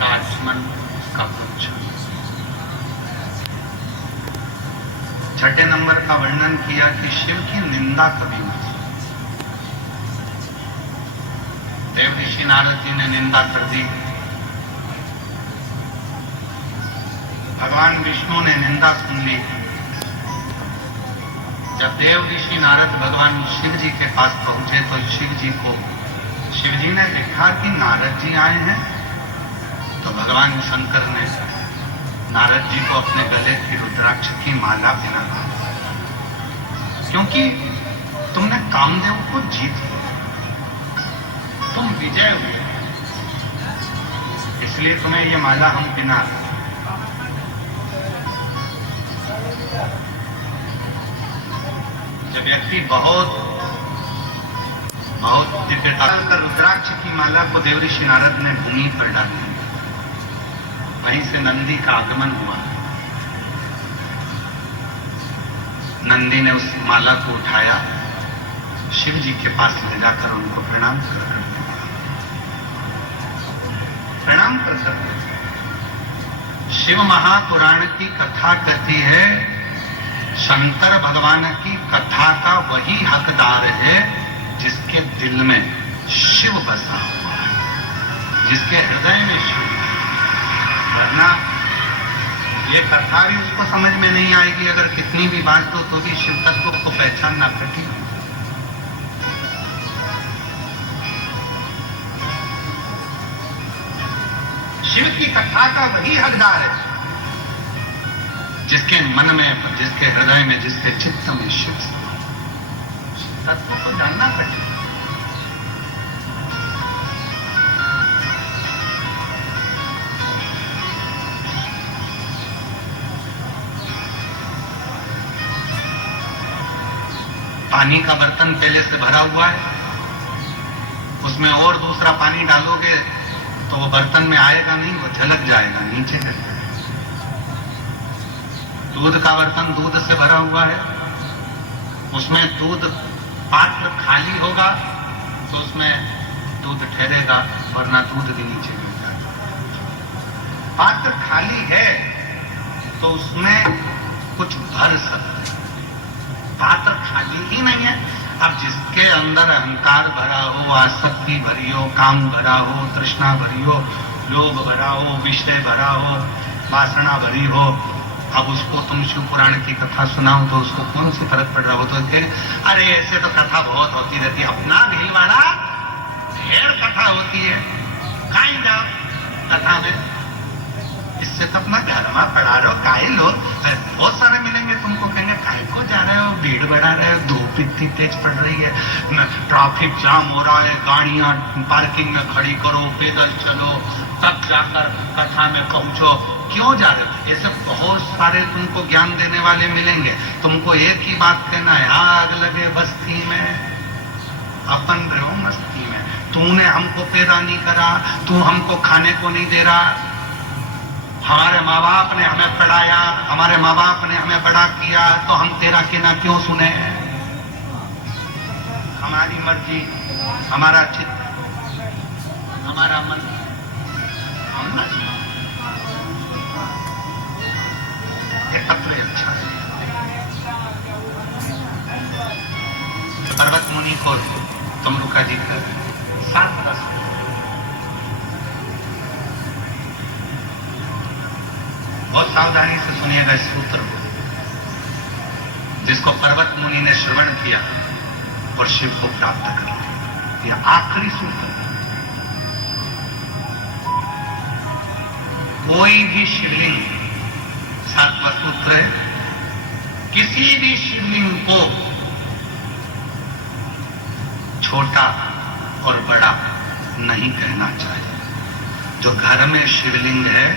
उसका आचमन, उसका पुच्छ। छठे नंबर का वर्णन किया कि शिव की निंदा कभी मत। देव ऋषि नारद जी ने निंदा कर दी, भगवान विष्णु ने निंदा सुन ली। जब देव ऋषि नारद भगवान शिव जी के पास पहुंचे तो शिव जी ने देखा कि नारद जी आए हैं, तो भगवान शंकर ने नारद जी को अपने गले की रुद्राक्ष की माला पहना, क्योंकि तुमने कामदेव को जीत लिया, तुम विजय हुए, इसलिए तुम्हें ये माला हम पहना। जब व्यक्ति बहुत दिव्यता कर रुद्राक्ष की माला को देव ऋषि नारद ने भूमि पर डाली, वहीं से नंदी का आगमन हुआ। नंदी ने उस माला को उठाया, शिव जी के पास ले जाकर उनको प्रणाम कर शिव महापुराण की कथा कहती है, शंकर भगवान की कथा का वही हकदार है जिसके दिल में शिव बसा हुआ है, जिसके हृदय में शिव। वरना ये कथा भी उसको समझ में नहीं आएगी, अगर कितनी भी बात हो तो भी शिव तत्व को पहचानना कठिन। शिव की कथा का वही हकदार है जिसके मन में, जिसके हृदय में, जिसके चित्त में शिव तत्व को जानना कठिन। पानी का बर्तन पहले से भरा हुआ है, उसमें और दूसरा पानी डालोगे तो वो बर्तन में आएगा नहीं, वो झलक जाएगा नीचे गिर जाएगा। दूध का बर्तन दूध से भरा हुआ है, उसमें दूध पात्र खाली होगा तो उसमें दूध ठहरेगा, वरना दूध भी नीचे गिर जाएगा। पात्र खाली है तो उसमें कुछ भर सकते, पात्र खाली ही नहीं है। अब जिसके अंदर अहंकार भरा हो, आसक्ति भरी हो, काम भरा हो, तृष्णा भरी हो, लोभ भरा हो, विषय भरा हो, वासना भरी हो, अब उसको तुम शिव पुराण की कथा सुनाओ तो उसको कौन सी फर्क पड़ रहा हो? तो अरे ऐसे तो कथा बहुत होती रहती है, अपना भीलवाड़ा ढेर कथा होती है, कहीं जाओ कथा में, इससे तो अपना घरमा पड़ा रहो, काय लो। बहुत सारे मिलेंगे तुमको, कहेंगे काय को जा रहे हो, भीड़ बढ़ा रहे हो, धूप इतनी तेज पड़ रही है, ट्रैफिक जाम हो रहा है, गाड़ियां पार्किंग में खड़ी करो, पैदल चलो, तब जाकर कथा में पहुंचो, क्यों जा रहे हो? ऐसे बहुत सारे तुमको ज्ञान देने वाले मिलेंगे। तुमको एक ही बात कहना है, आग लगे बस्ती में अपन रहो मस्ती में। तूने हमको पैदा नहीं करा, तू हमको खाने को नहीं दे रहा, हमारे माँ बाप ने हमें पढ़ाया, हमारे माँ बाप ने हमें बड़ा किया, तो हम तेरा कहना क्यों सुने? हमारी मर्जी, हमारा चित्त, हमारा मन, हम ना ये तत्व अच्छा है। पर्वत मुनि को तमरुका जी का 7-10 बहुत सावधानी से सुनिएगा इस सूत्र को, जिसको पर्वत मुनि ने श्रवण किया और शिव को प्राप्त कर लिया। यह आखिरी सूत्र। कोई भी शिवलिंग, 7वां सूत्र है, किसी भी शिवलिंग को छोटा और बड़ा नहीं कहना चाहिए। जो घर में शिवलिंग है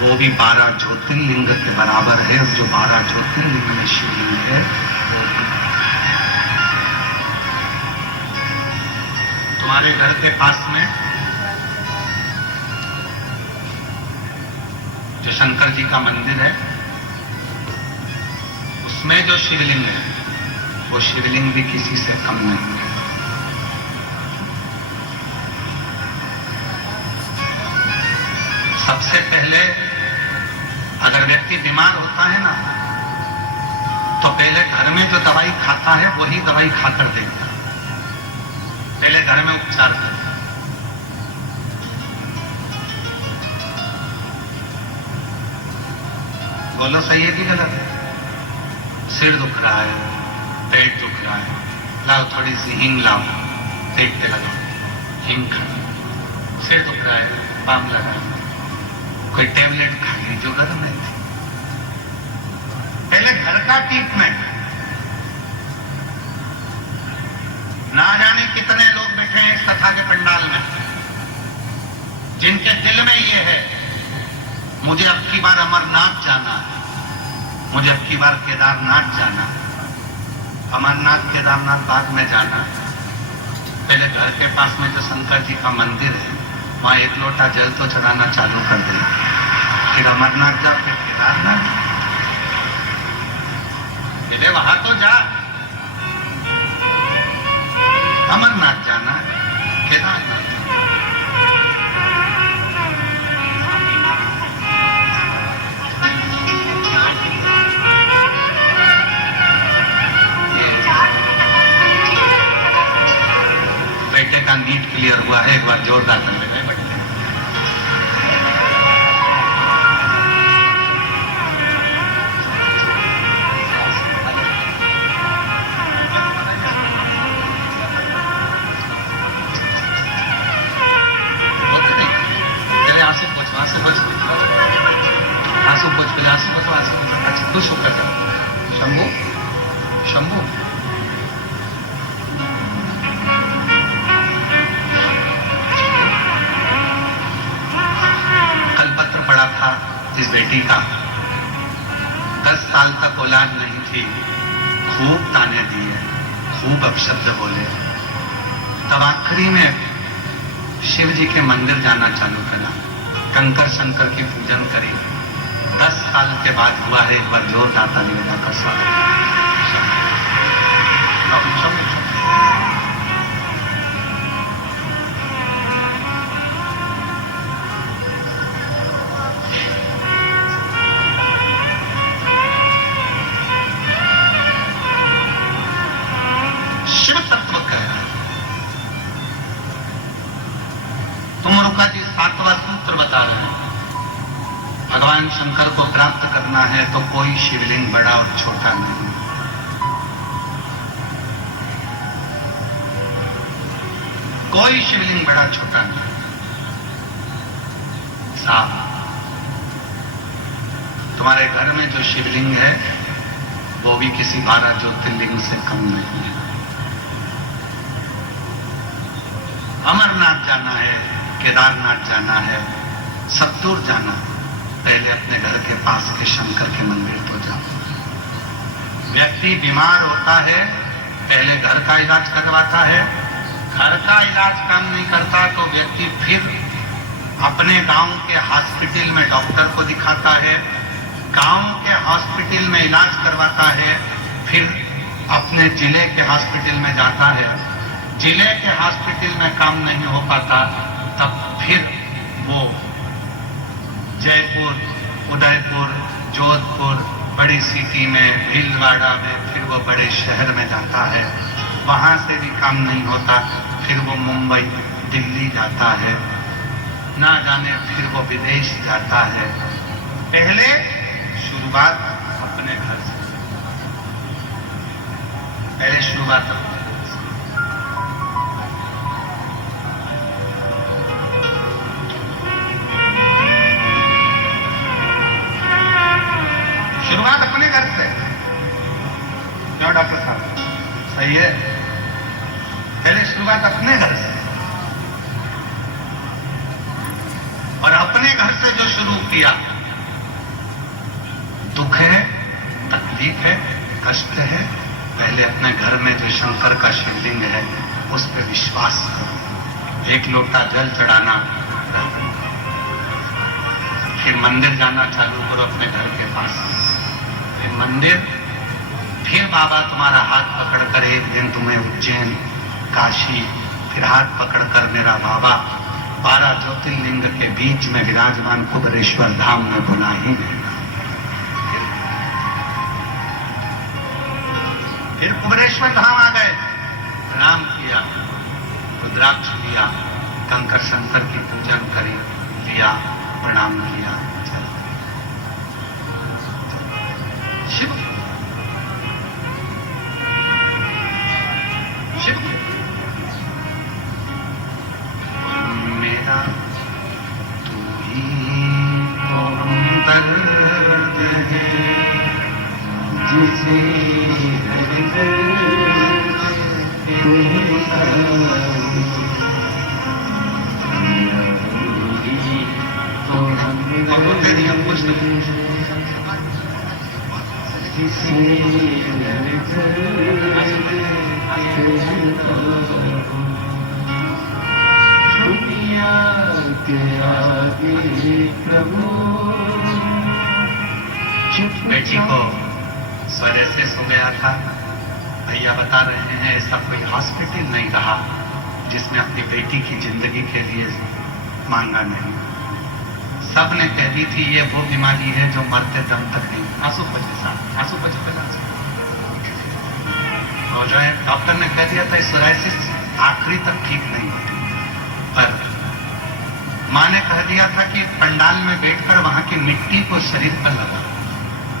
वो भी 12 ज्योतिर्लिंग के बराबर है, और जो 12 ज्योतिर्लिंग में शिवलिंग है वो तुम्हारे घर के पास में जो शंकर जी का मंदिर है, उसमें जो शिवलिंग है वो शिवलिंग भी किसी से कम नहीं है। सबसे पहले अगर व्यक्ति बीमार होता है ना, तो पहले घर में जो दवाई खाता है वही दवाई खाकर देखता, पहले घर में उपचार करता। बोलो सही है कि गलत है? सिर दुख रहा है, पेट दुख रहा है, लाओ थोड़ी सी हींग लाओ, पेट पे लगाओ, हींग खाओ। सिर दुख रहा है, पाम लगाओ, कोई टेबलेट खा ली जो गर्म है। पहले घर का ट्रीटमेंट। ना जाने कितने लोग बैठे हैं इस कथा के पंडाल में, जिनके दिल में ये है मुझे अब की बार अमरनाथ जाना है, मुझे अब की बार केदारनाथ जाना, अमरनाथ केदारनाथ बाद में जाना। पहले घर के पास में जो शंकर जी का मंदिर है वहां एक लोटा जल तो चढ़ाना चालू कर दे, फिर अमरनाथ जा, फिर केदारनाथ। पहले वहां तो जा, अमरनाथ जाना है, केदारनाथ जाना। बेटे का नीट क्लियर हुआ है, एक बार जोरदार कर लेते हैं बेटे। अच्छा खुश होकर जाओ। शंभू शंभू कल पत्र पड़ा था इस बेटी का, 10 साल तक औलाद नहीं थी, खूब ताने दिए, खूब अपशब्द बोले, तब आखिरी में शिव जी के मंदिर जाना चालू करा, कंकर शंकर की पूजन करी। 10 साल के बाद हुआ है, एक बार जोरदार ताली बजाकर स्वागत। शिव तत्व कह रहा है। तुम रुका जी 7वां सूत्र बता रहे हैं, भगवान शंकर को प्राप्त करना है तो कोई शिवलिंग बड़ा और छोटा नहीं, कोई शिवलिंग बड़ा छोटा नहीं, साफ। तुम्हारे घर में जो शिवलिंग है वो भी किसी 12 ज्योतिर्लिंग से कम नहीं है। अमरनाथ जाना है, केदारनाथ जाना है, सब दूर जाना, पहले अपने घर के पास के शंकर के मंदिर तो जाओ। व्यक्ति बीमार होता है, पहले घर का इलाज करवाता है, घर का इलाज काम नहीं करता तो व्यक्ति फिर अपने गांव के हॉस्पिटल में डॉक्टर को दिखाता है, गांव के हॉस्पिटल में इलाज करवाता है, फिर अपने जिले के हॉस्पिटल में जाता है, जिले के हॉस्पिटल में काम नहीं हो पाता तब फिर वो जयपुर, उदयपुर, जोधपुर, बड़ी सिटी में, भीलवाड़ा में, फिर वो बड़े शहर में जाता है, वहां से भी काम नहीं होता, फिर वो मुंबई, दिल्ली जाता है, ना जाने फिर वो विदेश जाता है। पहले शुरुआत अपने घर से, पहले शुरुआत अपने घर से। क्यों डॉक्टर साहब? सही है, पहले शुरुआत अपने घर से, और अपने घर से जो शुरू किया, दुख है, तकलीफ है, कष्ट है, पहले अपने घर में जो शंकर का शिवलिंग है उस पर विश्वास करो, एक लोटा जल चढ़ाना, फिर मंदिर जाना चालू करो अपने घर के पास, फिर मंदिर, फिर बाबा तुम्हारा हाथ पकड़कर एक दिन तुम्हें उज्जैन, काशी, फिर हाथ पकड़कर मेरा बाबा 12 ज्योतिर्लिंग के बीच में विराजमान कुबेरेश्वर धाम में बुला ही देगा। फिर कुबेरेश्वर धाम आ गए, प्रणाम किया, रुद्राक्ष लिया, कंकर शंकर की पूजन करी, लिया, प्रणाम किया, शिव शिव मेरा तू ही तो हमदर्द है, जिसे बेटी को सवेरे से सो गया था। भैया बता रहे हैं ऐसा कोई हॉस्पिटल नहीं रहा जिसमें अपनी बेटी की जिंदगी के लिए मांगा नहीं। सबने कह दी थी ये वो बीमारी है जो मरते दम तक नहीं। आंसू पचे और जो है डॉक्टर ने कह दिया था सोराइसिस आखिरी तक ठीक नहीं होती, पर माँ ने कह दिया था कि पंडाल में बैठकर वहां की मिट्टी को शरीर पर लगा।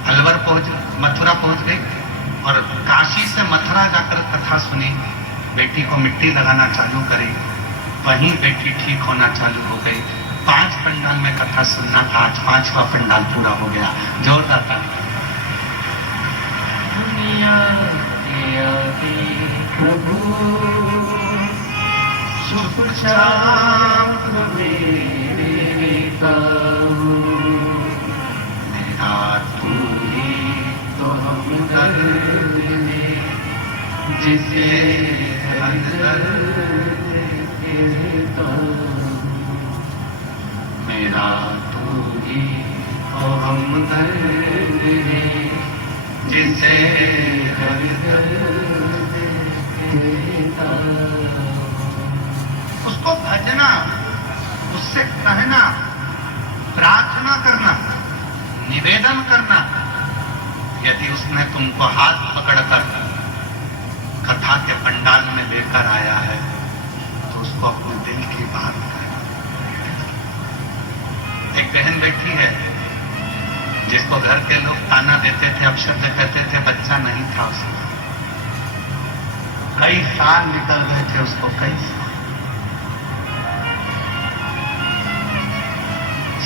अलवर मथुरा पहुंच गई और काशी से मथुरा जाकर कथा सुनी, बेटी को मिट्टी लगाना चालू करी, वहीं बेटी ठीक होना चालू हो गई। 5 पंडाल में कथा सुनना था, आज 5वां पंडाल पूरा हो गया। जोरदार ताली। दुनिया के आदि प्रभु चुपचाप मेरे मेरा तू ही तो हमदर्द है, जिसे मेरा तू ही तो हमदर्द है, जिसे उसको भजना, उससे कहना, प्रार्थना करना, निवेदन करना। यदि उसने तुमको हाथ पकड़कर कथा के पंडाल में लेकर आया है तो उसको अपने दिल की बात कहना। एक बहन बैठी है जिसको घर के लोग ताना देते थे, अपशब्द कहते थे, बच्चा नहीं था उसका। कई साल निकल गए थे उसको, कई साल।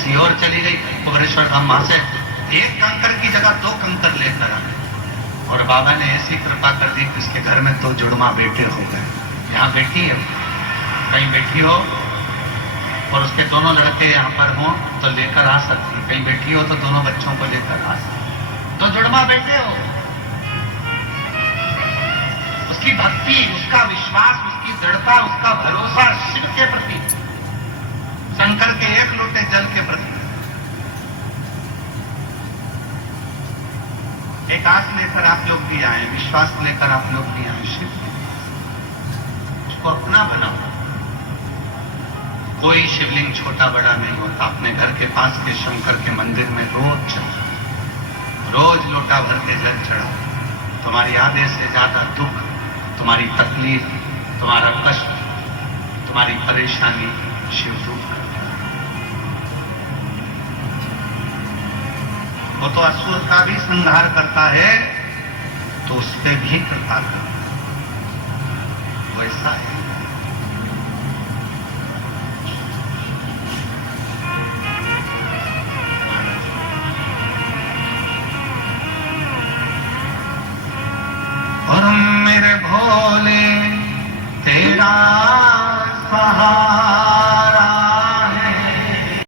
सीहोर चली गई कुबेरेश्वर धाम, वहां से 1 कंकर की जगह 2 कंकर लेकर आ गए और बाबा ने ऐसी कृपा कर दी कि उसके घर में 2 जुड़वा बेटे हो गए। यहाँ बेटी है, कहीं बेटी हो और उसके दोनों लड़के यहाँ पर हों तो लेकर आ सकती, कहीं बेटी हो तो दोनों बच्चों को लेकर आ सकती। 2 जुड़वा बेटे हो। उसकी भक्ति, उसका विश्वास, उसकी दृढ़ता, उसका भरोसा शिव के प्रति, शंकर के 1 लोटे जल के प्रति। एक आस लेकर आप लोग भी आए, विश्वास लेकर आप लोग भी आए। शिव उसको अपना बनाओ। कोई शिवलिंग छोटा बड़ा नहीं होता। अपने घर के पास के शंकर के मंदिर में रोज चढ़ाओ, रोज लोटा भर के जल चढ़ाओ। तुम्हारी आधे से ज्यादा दुख, तुम्हारी तकलीफ, तुम्हारा कष्ट, तुम्हारी परेशानी शिव दूर कर। वो तो असुर का भी संहार करता है तो उस पर भी कृपा करता है, वैसा है। और